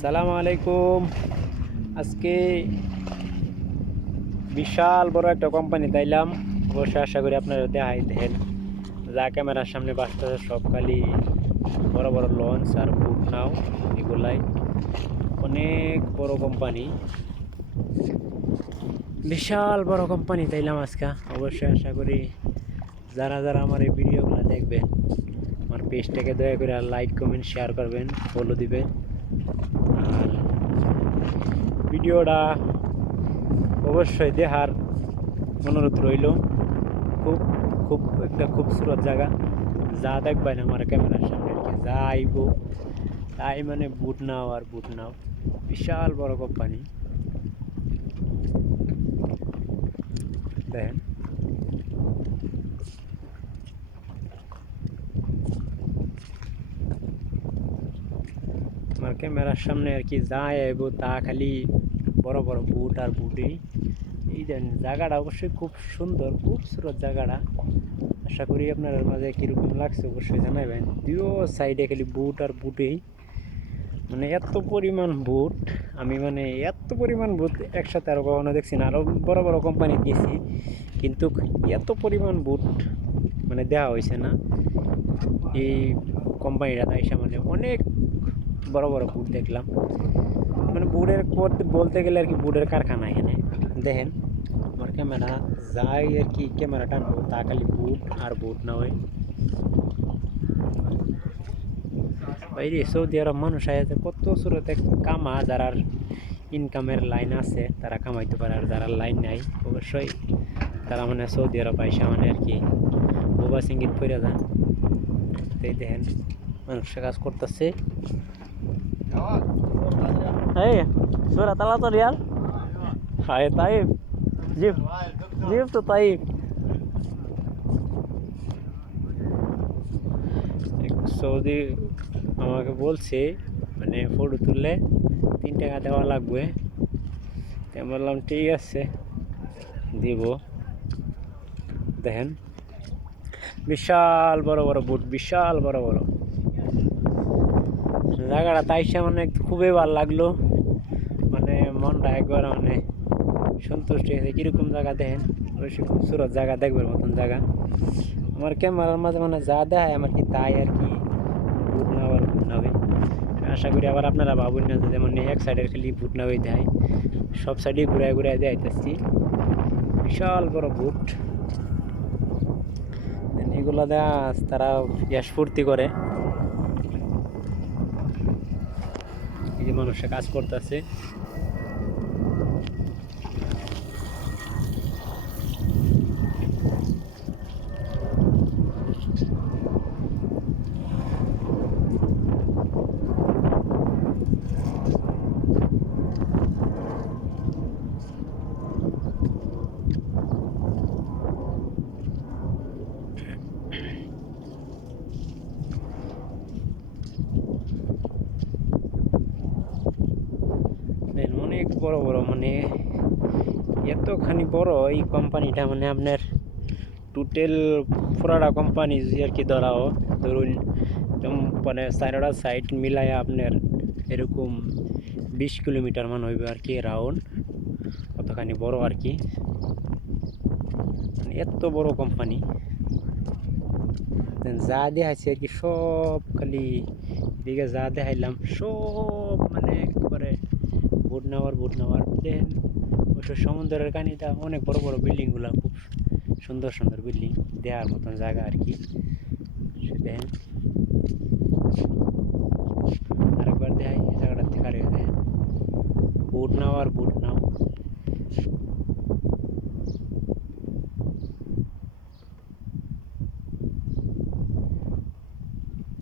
আসসালামু আলাইকুম। আজকে বিশাল বড় একটা কোম্পানি তাইলাম, অবশ্যই আশা করি আপনারা দেখাই দেখেন। যা ক্যামেরার সামনে বাসতেছে সব খালি বড় বড় লঞ্চ আর বুট নাও, এগুলাই অনেক বড় কোম্পানি, বিশাল বড় কোম্পানি তাইলাম আজকে। অবশ্যই আশা করি যারা যারা আমার এই ভিডিওগুলো দেখবেন, আমার পেজটাকে দয়া করে লাইক কমেন্ট শেয়ার করবেন, ফলো দিবেন। আর ভিডিওটা অবশ্যই দেখার অনুরোধ রইল। খুব খুব একটা খুবসুরত জায়গা, যা দেখবেন আমার ক্যামেরার সামনে আর কি, যা আইব তাই মানে বুট নাও আর বুট নাও, বিশাল বড় কোম্পানি দেখেন। আমার ক্যামেরার সামনে আর কি যা আইব তা খালি বড় বড় বুট আর বুটই। এই দেন জায়গাটা অবশ্যই খুব সুন্দর, খুবসুরত জায়গাটা। আশা করি আপনার মাঝে কীরকম লাগছে অবশ্যই জানাবেন। দুও সাইডে খালি বুট আর বুটেই, মানে এত পরিমাণ বুট, আমি মানে এত পরিমাণ বুট একসাথে আরও কখনো দেখছি না। আরও বড় বড় কোম্পানি গেছি কিন্তু এত পরিমাণ বুট মানে দেওয়া হয়েছে না। এই কোম্পানিটা এসে মানে অনেক বড় বড় বুট দেখলাম, মানে বুটের বলতে গেলে আর কি বুটের কারখানা এখানে। দেখেন আমার ক্যামেরা যাই আর কি, ক্যামেরা টানবো তা খালি বুট আর বুট না হয়। বাইরে সৌদি আরব মানুষ আছে কত শুরুতে কামা, যারা ইনকামের লাইন আছে তারা কামাইতে পারে, আর যারা লাইন নাই অবশ্যই তারা মানে সৌদি আরব আইসা মানে আর কি বোবা সিঙ্গিত পড়ে যান। তাই দেখেন মানুষের কাজ করতেছে। এই সুরা তালা তো রিয়াল হায় তাইব জিপ জিপ তো তাইব। সৌদি আমাকে বলছে মানে ফটো তুললে 3 টাকা দেওয়া লাগবে। আমি বললাম ঠিক আছে দিব। দেখেন বিশাল বড় বড় বুট, বিশাল বড় বড় জায়গাটা তাইসা মানে খুবই ভালো লাগলো, মানে মনটা একবার মানে সন্তুষ্ট হয়েছে। কীরকম জায়গা দেখেন, অবশ্যই খুবসুরত জায়গা, দেখবার মতন জায়গা। আমার ক্যামেরার মাঝে মানে যা দেখায় আমার কি তাই আর কি, বুট না আবার বুট না হবে। আশা করি আবার আপনারা ভাবুন না যে যেমন এক সাইডের খালি বুট না হয়ে দেয়, সব সাইডে ঘুরায় ঘুরায় দেখাইতেছি বিশাল বড় বুট। এগুলো দেয়া তারা গ্যাস ফুর্তি করে, এই যে মানুষের কাজ করতেছে। অনেক বড় বড়, মানে এতখানি বড় এই কোম্পানিটা, মানে আপনার টোটাল পুরাটা কোম্পানি আর কি ধরাও ধরুন, মানে 4টা সাইড মিলায় আপনার এরকম 20 কিলোমিটার মান হইবে আর কি রাউন্ড, কতখানি বড় আর কি, মানে এত বড় কোম্পানি। যা দেখাইছে আর কি সব খালি দিকে যা দেখাইলাম সব মানে একবারে বুট নেওয়ার দেন। অবশ্য সমুদ্রের কানিটা অনেক বড় বড় বিল্ডিংগুলো, খুব সুন্দর সুন্দর বিল্ডিং, দেখার মতন জায়গা আর কি। দেখেন আরেকবার দেখাই এই জায়গাটার থেকে, আর দেখেন বুট